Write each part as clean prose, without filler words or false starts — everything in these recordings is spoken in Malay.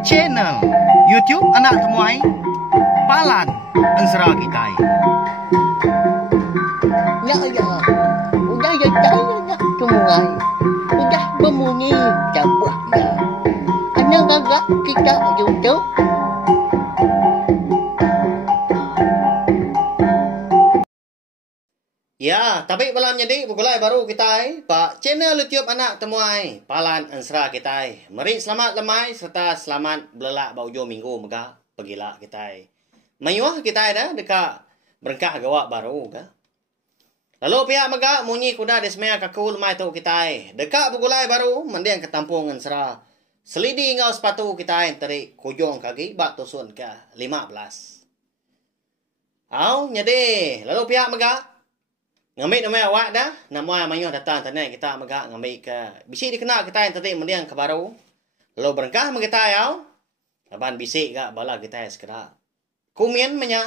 Channel YouTube anak temuai Palan Ansara Kitai. Ya ya, udah ya nak temuai, udah berbunyi cabutnya. Anak gagak kita YouTube. Ya, tapi malam jadi bukulai baru kita pak channel YouTube anak temuai Palan Ansara kita. Mari selamat lemai serta selamat belelak baujo minggu mega pegila kita. Mayuah kita dah dekat berkah gawak baru ka. Lalu pihak mega munyi kuda desmea kaku lemai tu kita. Dekat bukulai baru mendiang ketampung Ansara. Selidi ngau sepatu kita teri kujong kaki bak tusun ke 15. Au nyade lalu pihak mega ngambil nama awak dah, nama mayuh datang tanah kita megak ngambil ke bisi dikenal kita yang tadi mendiang ke baru. Lalu berengkah kita yau. Laban bisi gak bala kita sekedar. Kumien menya.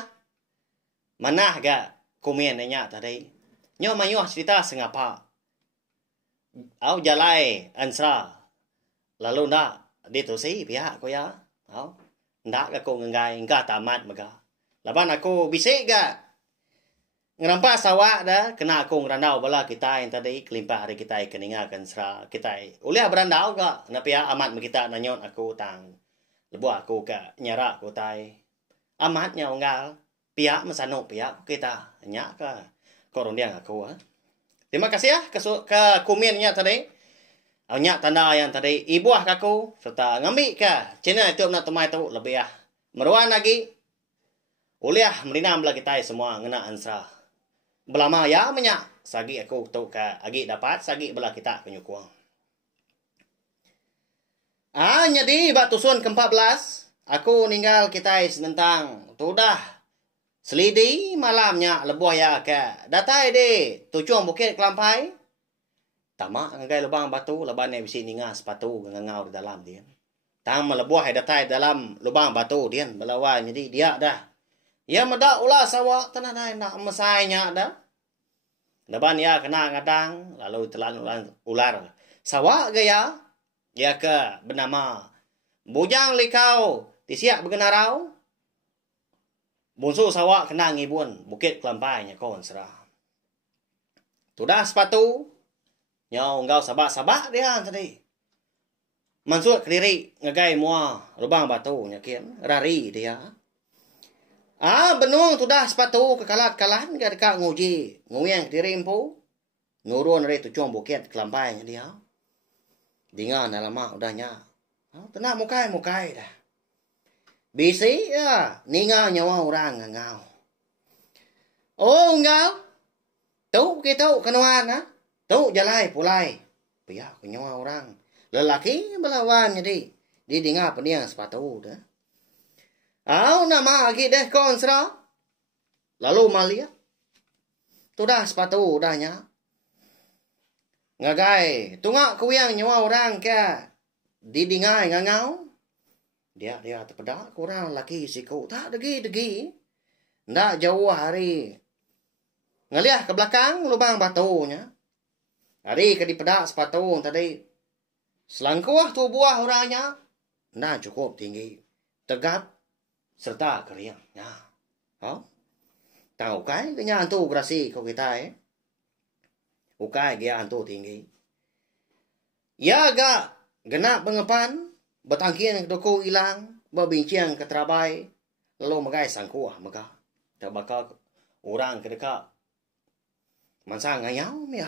Manah gak kumien nya tadi. Nyo mayuh cerita sengapa. Au jalai Ansara. Lalu nak ditusi pihak ko ya. Au ndak aku ngengai enggak tamat megak. Laban aku bisi gak ngerampas sawak dah kena aku ngerandau bala kita yang tadi kelimpah hari kita keningakan Ansara kita uliah berandau gak napia amat kita nanyon aku tang lebu aku ke nyara aku tai amatnya unggal pihak mesano pihak kita nyak ke korundiang aku terima kasih ya ke kumennya tadi nyak tanda yang tadi ibuah aku serta ngambil ke channel YouTube nak temai tu lebih meruan lagi uliah melinam bala kita semua ngena Ansara belama ya menyak sagi aku tu ka agi dapat sagi belah kita penyukuang. Jadi bak tusun ke-14 aku ninggal kita senentang tu dah selidi malamnya lebuh ya ke datai de tucung bukit kelampai tamak ngagai lubang batu leban ne bisi ninga sepatu ngangau di dalam dia. Tang melebuh datai dalam lubang batu dia belawan jadi dia dah. Ya medak ulah sawak tanah dah nak mesainya dah. Leban ya kena ngadang lalu telan ular. Sawak gaya ya ke bernama bujang likau tisiak bergenarau. Bunsu sawak kena ngibun bukit kelampai nya kon Ansara. Tudah sepatu nyau ngau sabak-sabak dia tadi. Mansur kediri ngagai mua lubang batu nya kian rari dia. Benung tudah sepatu kekalat-kalan gak dekat nguji. Nguyang dirimpu. Nurun dari tucung bukit kelampainya dia. Dengan alamak udahnya. Tenang mukai dah. Bisi ya. Ninga nyawa orang ngau. Oh ngau. Tu kita kenuan ha. Tu jalai pulai. Biar nyawa orang. Lelaki melawan jadi. Dia dengar pendiang sepatu dah. Nama lagi deh kon Ansara. Lalu malia. Tu dah sepatu udahnya. Ngagai. Tungak kuyang nyawa orang ke. Didingai ngangau. Dia terpedak kurang laki siku. Tak degi. Ndak jauh hari. Ngeliah ke belakang lubang batunya. Hari ke dipedak sepatu tadi. Selangkuah tu buah orangnya. Ndak cukup tinggi. Tegap. Serta keriang. Tahu kai kenya antu grasi ko kita ukai dia antu tinggi. Ya ga genap bengepan betangkian doko ilang berbincang ke terabai lalu magai sangkuah mega. Tabaka orang kedeka mansang ngayau ya.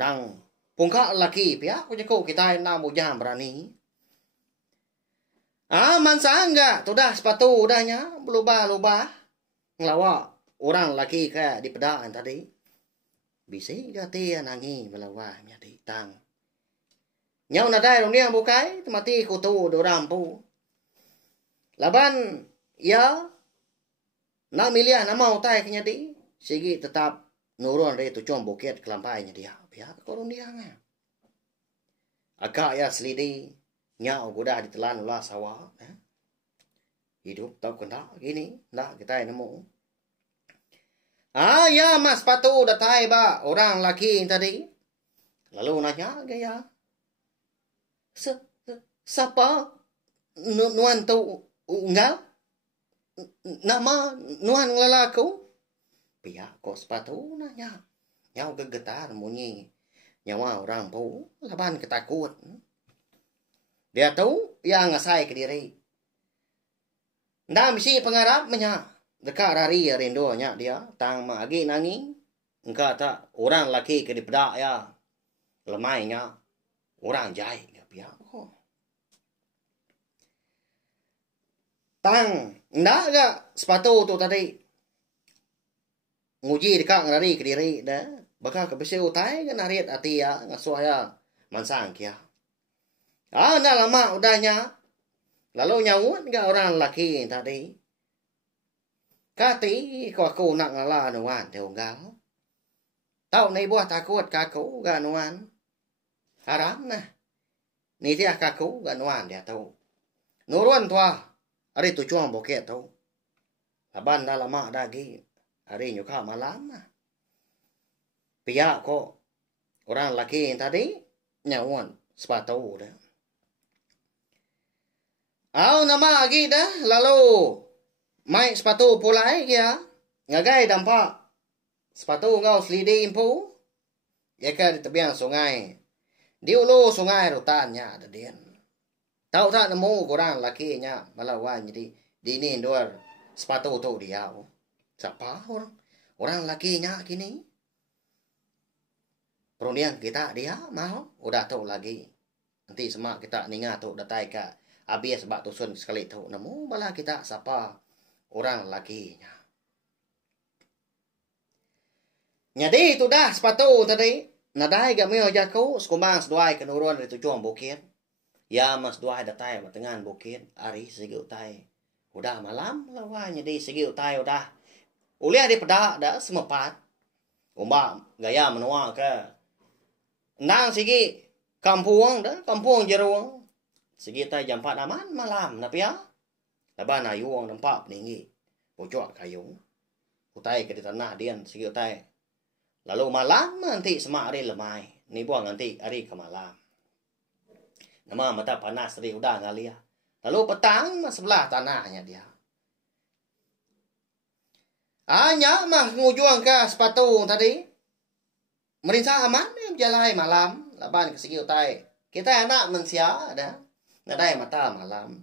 Nang pungka laki pia ko jeko kita na bujang berani. Mansa enggak? Tudah sepatu udahnya berubah-ubah. Ngelawak orang laki ke di pedaan tadi. Bisi gati nangi melawahnya di tang. Nyau nadai rong dia bukai temati kutu dorang pu. Laban ya nak milih nama utai kenya di sigi tetap nurun dari tucung bukit kelampainya dia. Pihak korun dia ngah. Agak ya selidi. Nyau kuda ditelan ulah sawah. Hidup tau kena gini. Nak kita nemu. Ya mas sepatu datai ba orang laki tadi. Lalu nanya gaya. Siapa nuan tu unggal? Nama nuan lelaku? Pihak kos sepatu nanya. Nyau gegetar bunyi. Nyawa orang pun laban ketakut. Dia tahu yang ngasai ke diri. Nda misi pengarap menya. Dekat rari rindunya dia. Tang magi nangi. Engkau tak orang laki ke dipedak ya. Lemainya. Orang jahit ke pihak. Tang. Nda gak sepatu tu tadi. Nguji dekat ngarari ke diri dah. Baka kebesi utai kan nariat hati ya. Ngasuh ya. Mansang kia. Dah lama udahnya. Lalu nyawut ke orang lelaki tadi. Kati ko aku nak ngala nuan te unggal. Tau ni buah takut kaku ga nuan. Haram nah. Ni dia kaku ga nuan dia tahu. Nurun tua. Ari tu cuang boket tahu. Laban dah lama lagi. Hari nyuka malam nah. Pihak kok orang lelaki tadi nyawut sepatu dah. Nama lagi dah. Lalu mai sepatu pulai ya. Ngagai dampak. Sepatu ngau selidi impu. Ya kan di tepian sungai. Di ulu sungai rutannya ada dia. Tahu tak nemu kurang lakinya. Malawan jadi. Di ini dua sepatu tu dia. Siapa orang? Orang lakinya kini. Perunian kita dia mau. Udah tahu lagi. Nanti semua kita ningat tu datai ke. Habis sebab tusun sekali tahu. Namun bala kita siapa orang lakinya. Jadi itu dah sepatu tadi. Nadai gamil jaku. Sekumbang seduai kenurun dari tujuan bukit. Ya mas duai datai matengan bukit. Ari segi utai. Udah malam lawan. Jadi segi utai udah. Uliah di pedak dah semepat. Umbak gaya menua ke. Nang segi kampung dah. Kampung jeruang. Sekitar jam 4 aman malam. Tapi ya. Laban ayuang nampak peninggi. Bocok kayung. Utai ke di tanah dia. Segi utai. Lalu malam nanti semak hari lemai. Ni buang nanti hari ke malam. Nama mata panas tadi udah ngalia. Lalu petang sebelah tanahnya dia. Hanya mah ngujuang ke sepatu tadi. Merinsah aman. Berjalan malam. Laban ke segi utai. Kita anak mensia ada. Nadai mata malam.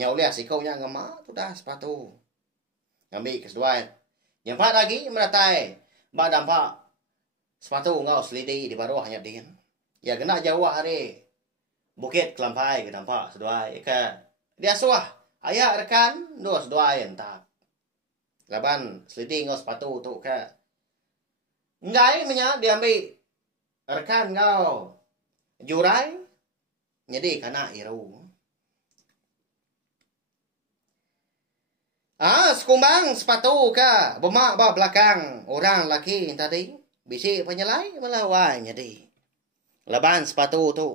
Nyau lihat si kau yang ngemak. Tu dah sepatu. Ngambil keseduan. Yang 4 lagi meratai. Ba dampak. Sepatu ngau selidi di bawahnya dia. Ya kena jauh hari. Bukit kelampai ke dampak seduai. Dia suah. Ayah rekan. Dua seduai entah. Laban selidi ngau sepatu tu ke. Enggak menya dia ambil. Rekan ngau. Jurai. Jadi kena iru. Sekumbang sepatu ke. Bemak bawah belakang. Orang laki tadi. Bisik penyelai melawan jadi. Laban sepatu tu.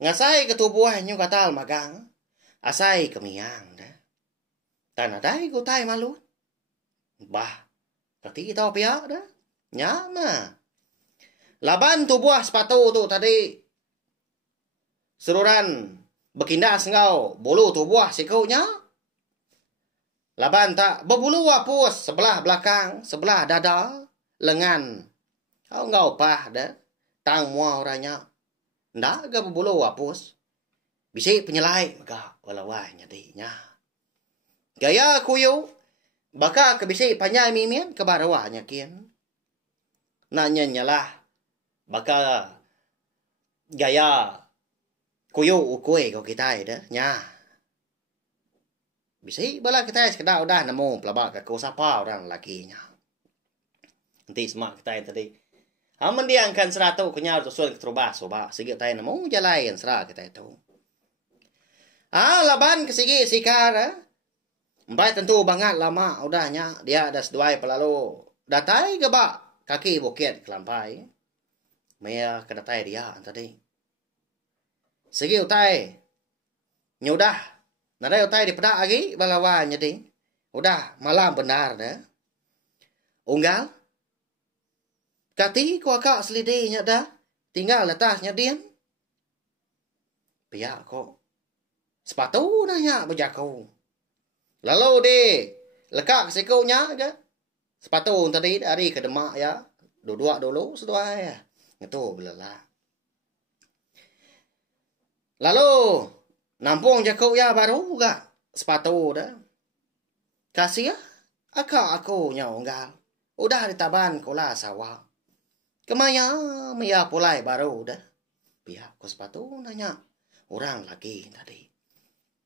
Ngasai ketubuhannya katal magang. Asai kemiang dah. Tanadai gutai malut. Bah. Kati tau pihak dah. Nyama. Laban tubuh sepatu tu tadi. Seruran berkindas ngau bulu tubuh sikunya. Laban tak berbulu wapus sebelah belakang, sebelah dada, lengan. Kau ngau pah dah. Tang mua orangnya. Ndak ga berbulu wapus. Bisik penyelai maka walawai nyatinya. Gaya kuyu baka ke bisik panjai mimin ke barawahnya kian. Nanya nyalah baka gaya kuyu ukui kau kita dah nya. Bisa bala kita sekedar udah nemu pelabak ke kau siapa orang lakinya. Nanti semak kita tadi. Haman diangkan seratu kenyar tu suul keterubah soba. Sige tayo nemu jalayan serah kita itu. Laban ke sige sikar. Mbak tentu banget lama udahnya dia ada seduai pelalu. Datai ke bak kaki bukit kelampai. Maya kedatai dia tadi. Sige utai. Nyudah. Nadai utai di pedak lagi balawan jadi. Udah malam benar dah. Unggal. Kati ku akak selidinya dah. Tinggal letasnya dia. Pihak kok. Sepatu nanya berjaku. Lalu deh, lekak sikunya ke. Sepatu tadi dari ke Demak ya. Dua dulu sedua ya. Itu belalah. Lalu nampung jaku ya baru gak sepatu dah. Kasih ya. Aku nyonggal. Udah ditaban kula sawah. Kemaya maya pulai baru dah. Pihak ke sepatu nanya. Orang lagi tadi.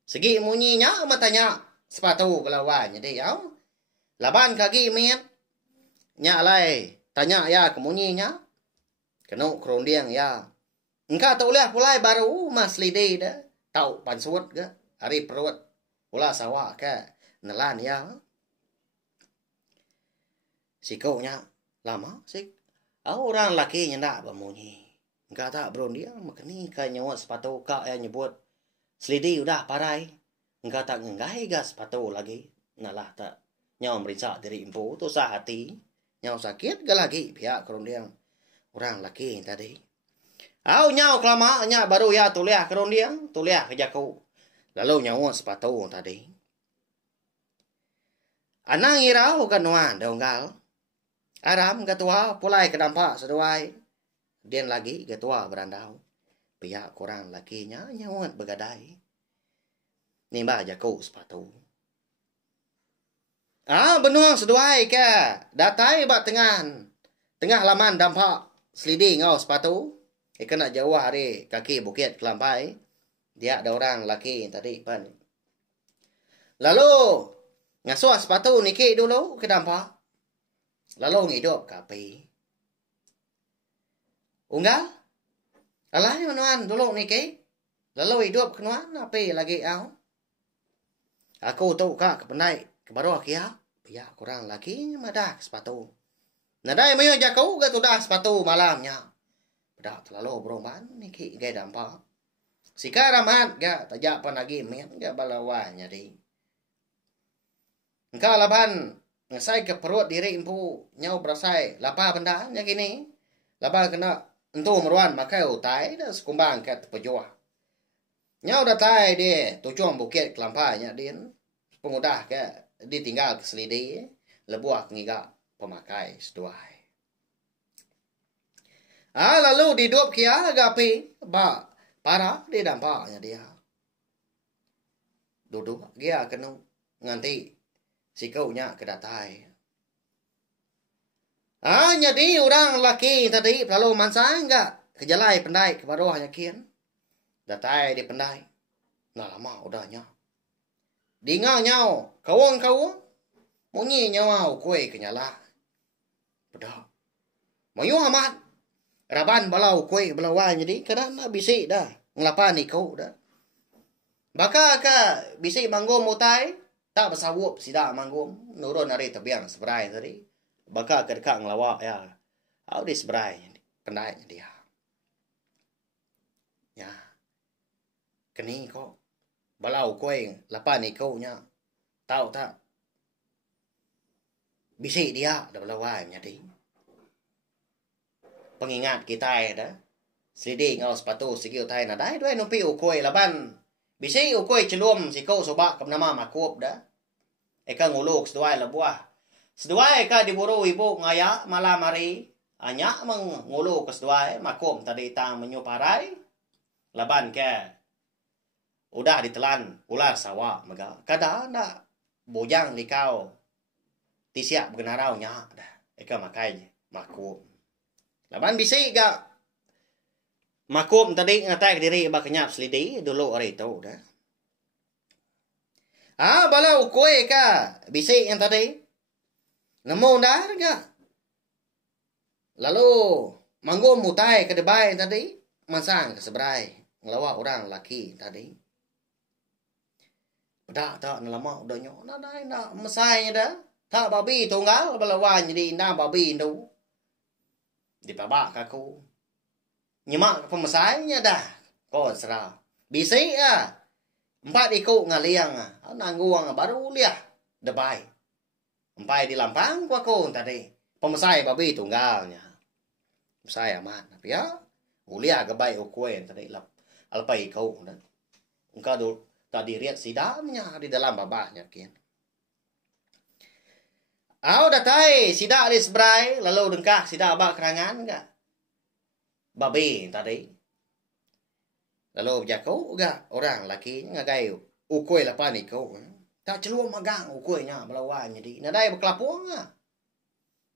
Segi munyinya matanya. Sepatu kelawannya deh ya. Laban kaki miet. Nyalai. Tanya ya kemunyinya. Kena kerundiang ya. Engkau tak boleh pulai baru mas lidi dah. Tahu pansuat ke. Hari perut. Pula sawah ke. Nelan ya. Sikaunya lama sik. Orang laki nyendak bermunyi. Engkau tak berundiang. Makanya kan nyawa sepatu kak yang nyebut. Selidi udah parai. Engkau tak ngenggai gas sepatu lagi. Nalah tak. Nyawa meriksa diri impu. Tu sah hati. Nyawa sakit ke lagi. Pihak kerundiang. Orang laki tadi. Nyawa kelama. Nyawa baru ya tuliah kerundiang. Tuliah kejaku. Lalu nyawa sepatu tadi. Anang irau kanuan donggal. Aram ketua pulai kedampak seduai. Dian lagi ketua berandau. Pihak korang lakinya nyawat begadai. Nimba jaku sepatu. Benuang seduai ke. Datai bak tengah laman dampak. Selidi ngau sepatu. Kena jauh hari kaki bukit kelampai. Dia ada orang laki tadi pan. Lalu ngasuh sepatu niki dulu ke dampak. Lalu ngidup kapi. Unggal? Alai manuan dulu niki. Lalu hidup kenuan api lagi au. Aku tahu kak kependai kebaru akia. Ya kurang lagi madah sepatu. Nadai mayo jakau ke tudah sepatu malamnya. Pedak terlalu beroman niki gay dampak. Sika ramat ga tajak panagi men ga balawanya di. Engkau laban ngesai ke perut diri impu nyau berasai lapa benda nya gini. Lapa kena entu meruan makai utai dah sekumbang kat pejuah. Nyau datai dia tujuan bukit kelampanya din. Pengudah ke ditinggal ke selidi lebuah ngiga pemakai seduai. Lalu didup kia gapi ba parah dia dampaknya dia. Duduk dia kena nganti sikaunya kedatai. Jadi orang laki tadi lalu mansa enggak kejalai pendai ke bawahnya kian. Datai di pendai. Nah lama udahnya. Dingang nyau, kawang. Munyi nyawa kue kenyala. Bedak. Mayu amat. Raban balau kue belawan jadi kerana bisik dah. Ngelapan ikau dah. Baka ka bisik manggum mutai. Tak bersawup sida manggum. Nurun dari tebiang seberai tadi. Baka ke dekat ngelawak ya. Au di seberai. Pendai dia. Ya. Keni kok. Balau kue lapan ikau nya. Tahu tak? Bisik dia dah belawan jadi. Pengingat kita dah. Selidi ngau sepatu sikil tai nadai dua numpi ukoi laban. Bisik ukoi celum sikau sobak ke nama makup dah. Eka nguluk seduai lebuah. Seduai eka diburu ibu ngaya malam hari. Anya menguluk ke seduai makup tadi tang menyuparai. Laban ke. Udah ditelan ular sawah mega. Kada nak bojang di kau. Tisiak bergenarau nya dah. Eka makai makup. Laban bisik gak. Makup tadi ngatai diri bak kenyap selidi dulu hari itu dah. Balau kue ka bisik yang tadi. Nemu dah enggak? Lalu manggum mutai ke debai tadi, masang ke seberai, ngelawak orang laki tadi. Pedak tak lama udah nyok, nak mesainya dah. Tak babi tunggal balawan jadi na babi itu. Dipabak aku. Nyemak pemesainya dah. Kau serah. Bisik ah. 4 ikut ngaliang nangguang baru liah debai. Empai di lampang ku aku tadi. Pemesai babi tunggalnya. Saya amat tapi ya. Ulia gabai ukuen tadi lap. alpai kau dan engkau do tadi riat sidaknya di dalam babahnya kian. Au datai sidak di sebrai lalu dengkah sidak abak kerangan enggak. Babe tadi. Lalu berjakau enggak orang laki ngagai ukoi lapan ikau. Tak celuam magang ukoinya belawan jadi. Nadai berkelapung enggak.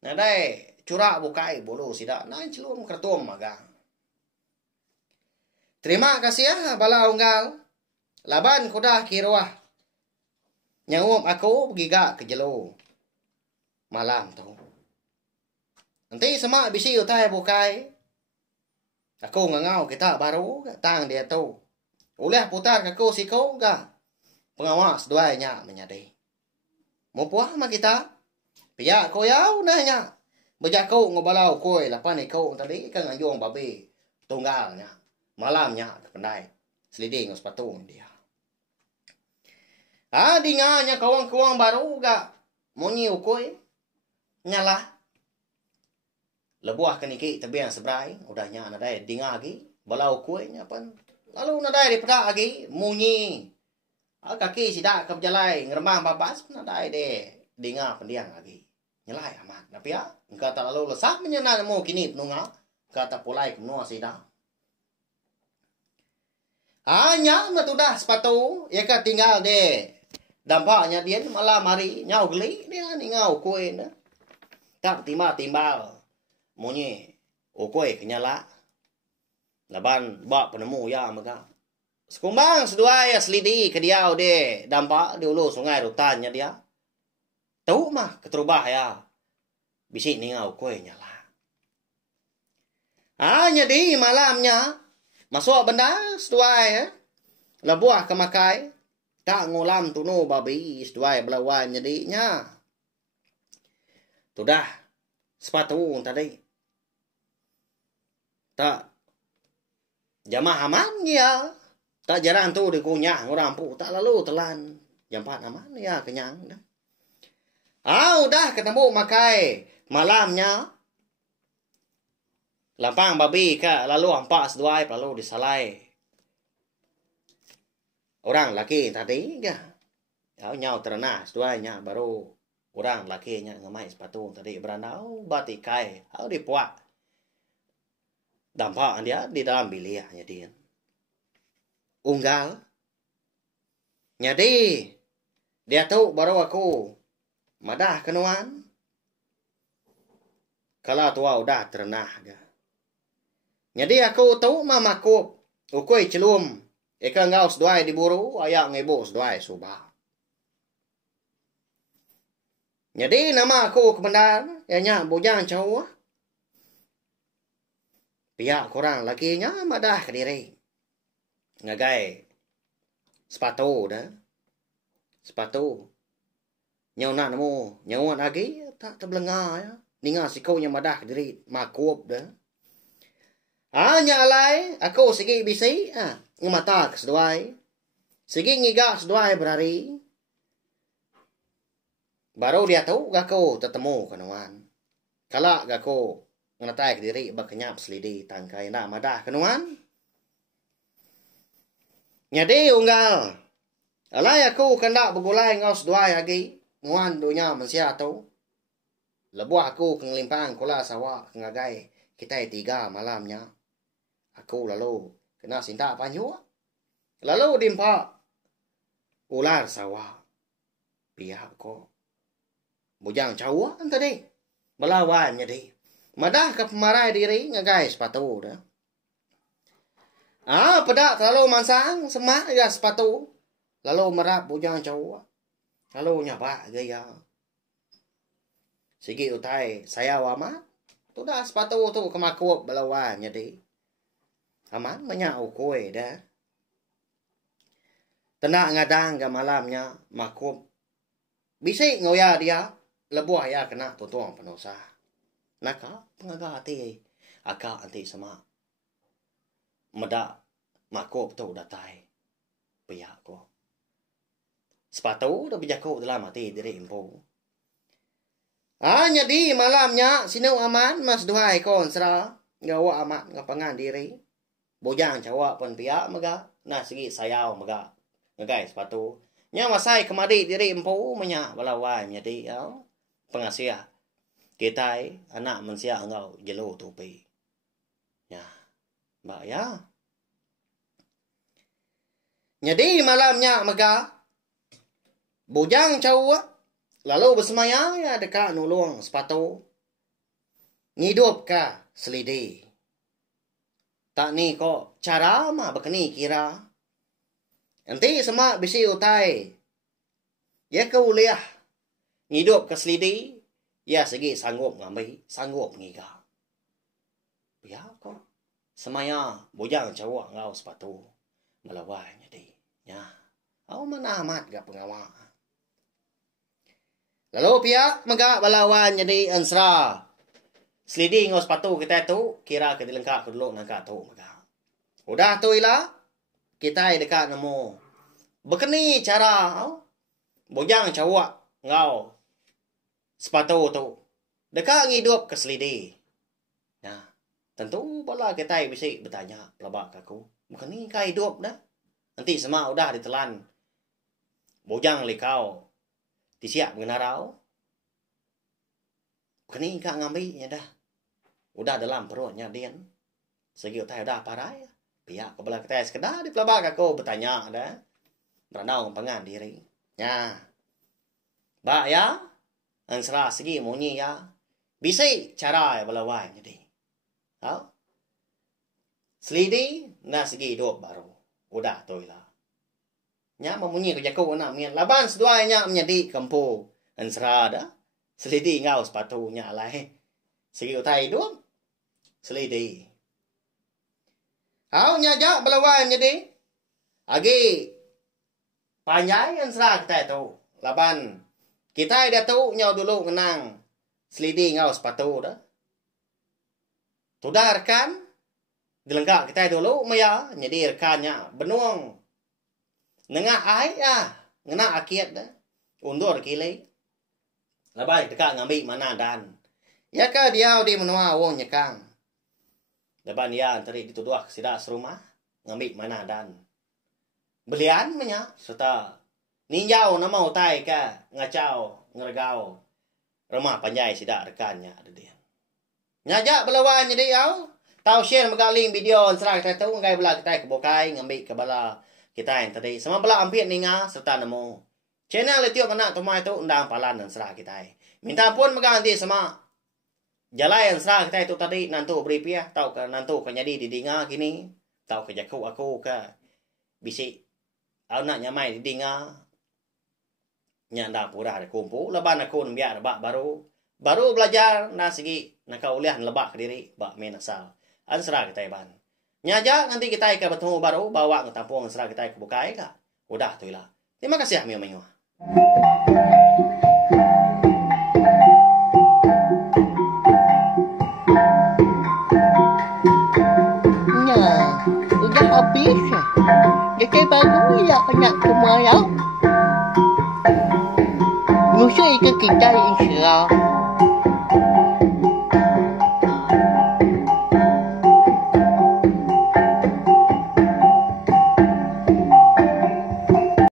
Nadai curak bukai bolu sidak nai celuam kertum magang. Terima kasih ya bala unggal. Laban kuda kirwah. Nyawum aku bergiga ke jelo. Malam tu. Nanti sama bisi utai bukai. Aku ngangau kita baru tang dia tu. Oleh putar aku si kau enggak. Pengawas duanya menyadai. Mau puah sama kita? Pihak kau yau nanya. Berjakau ngobalau koi lapan kau tadi kan ngayong babi tunggalnya. Malamnya ke pendai. Seliding sepatu dia. Dinganya kawang-kawang baru enggak. Monyi ukoi. Nyala. Lebuah keniki tebiang sebrai. Udahnya nadai dinga lagi. Balau kuenya pan. Lalu nadai daripada lagi. Munyi. Kaki sidak ke berjalai. Ngeremang babas. Nadai de. Dinga pendiang lagi. Nyalai amat. Tapi ya. Engkau tak lalu lesak menyenang mu kini penunga. Engkau tak pulai kemenua sidak. Hanya dah sepatu. Ya kan tinggal de. Dampaknya dia malam hari. Nyau geli. Dia ngau kue. Tak timbal-timbal. Munyi. Kue kenyala. Laban bak penemu ya maka. Sekumbang sedua ya selidi ke dia de. Dampak di ulu sungai rutannya dia. Tahu mah keterubah ya. Bisik ni ngau kue nyala. Hanya di malamnya. Masuk benda setuai ya. Lebuah kemakai. Tak ngulam tunu babi setuai belawan jadinya. Tudah. Sepatu tadi. Tak. Jamah aman ya. Tak jarang tu dikunyah orang pu. Tak lalu telan. Jampat aman ya kenyang. Udah ketemu makai. Malamnya. Lampang babi ka lalu hampak seduai lalu disalai. Orang laki tadi enggak. Nyau terenah seduainya baru orang lakinya ngamai sepatu tadi berandau batikai. Dipuak. Dampak dia di dalam biliknya dia. Unggal. Jadi dia tahu baru aku madah kenuan. Kalau tua udah terenah dia. Jadi aku tahu mama aku ukoi celum. Eka ngau seduai diburu, ayak ngebo seduai subah. Jadi nama aku kebenar, ianya bujang cowok. Pihak korang lakinya madah ke diri. Ngagai sepatu dah. Sepatu. Nyau nak nemu, nyauan lagi tak terbelengah ya. Ninga si kau yang madah ke diri, makup dah. Nyalai, aku segi bisi, ngumata ke seduai. Segi ngigak seduai berhari. Baru dia tahu aku tetemu kanuan. Kalau aku ngatai ke diri berkenyap selidi tangkai nak madah kanuan. Nyadi unggal. Alai aku kendak bergulai ngau seduai lagi. Nguan dunia manusia tu. Lebuah aku kengelimpang kula sawak ngagai. Kita tiga malamnya. Aku lalu kena sinta panyu. Lalu dimpak ular sawah. Pihak ko. Bujang cawak tadi. Melawan jadi. Madah ke pemarai diri ngagai sepatu dah. Pedak terlalu mansang semak ya sepatu. Lalu merap bujang cawak. Lalu nyapa gaya. Sigi utai saya wamat. Tu dah sepatu tu kemakup belawan jadi. Aman menyau kue dah. Tenak ngadang ke malamnya makup. Bisik ngoya dia. Lebuah ya kena tutuang penusa. Naka pengaga hati. Akak anti sama. Medak makup tu datai. Pihak ko. Sepatu dah berjakuk dalam hati diri impu. Jadi malamnya sinu aman mas duhai kon sera. Gawa amat ngapangan diri. bojang cawak pun pihak mega nah segi sayau mega ngegai sepatu nya masai kemadi diri empu menyak balawai menjadi pengasih kita anak manusia engau jelo tupi ya mbak ya jadi malamnya mega bujang cawak lalu bersemayam ya dekat nulung sepatu ngidup ka selidi tak ni kok cara mah bekeni kira nanti semak bisi utai ya kau liah ngidup ka selidi ya segi sanggup ngambil sanggup ngiga ya kok semaya bujang cawak ngau sepatu melawai jadi ya au mana amat gak pengawa lalu pihak mega balawan jadi ansra selidi ngau sepatu kita tu kira ke dilengkap ke dulu nangka tu mega udah tu ila kita dekat nemu bekeni cara bujang cawak ngau sepatu tu dekat ngidup ke selidi nah tentu bala kita bisa bertanya pelabak aku bukan ni kau hidup dah nanti semua udah ditelan bojang likau disiap mengenarau bukan ni kau ngambil ya dah udah dalam perutnya dian segi utai udah parai pihak kepala kita sekedar di pelabak aku bertanya dah beranau pengan diri ya bak ya ansra segi monyi ya bisa cara balawai jadi selidi na segi hidup baru udah tu lah nya memunyi kerja kau nak mian laban seduanya menjadi kampung ansra dah selidi ngau sepatunya alai segi utai hidup selidi nyajak balawai menjadi agi panjai ansra kita tu laban kita dia tu nyau dulu menang selidi ngau sepatu dah sudah rekan dilengkap kita dulu maya jadi rekannya benuang nengah ai ngena akiat dah undur kile labai dekat ngambil mana dan ya ka dia di menua wong nyekang depan dia tadi dituduh sida serumah ngambil mana dan belian menya serta ninjau nama utai ka ngacau ngergau rumah panjai sida rekannya ada dia nyajak belawan jadi tahu share magaling video ansra kita tu ngai bela kita kebokai ngambil ke bala kita yang tadi sama bela ampit ninga serta nemu channel YouTube anak tumai tu undang palan ansra kita minta pun maganti sama jalan ansra kita itu tadi nantu beri piah tahu ke nantu ke jadi di dinga gini tahu ke jaku aku ke bisi anak nyamai di dinga nyanda pura ada kumpul leban aku biar bak baru belajar na segi nak uliah lebak diri bak main asal ansra kita ban nyaja nanti kita ke bertemu baru bawa ke tampung ansra kita ke bukai ka udah tu lah terima kasih mio mio nah udah habis jadi baru ya anak semua ya musuh itu kita insya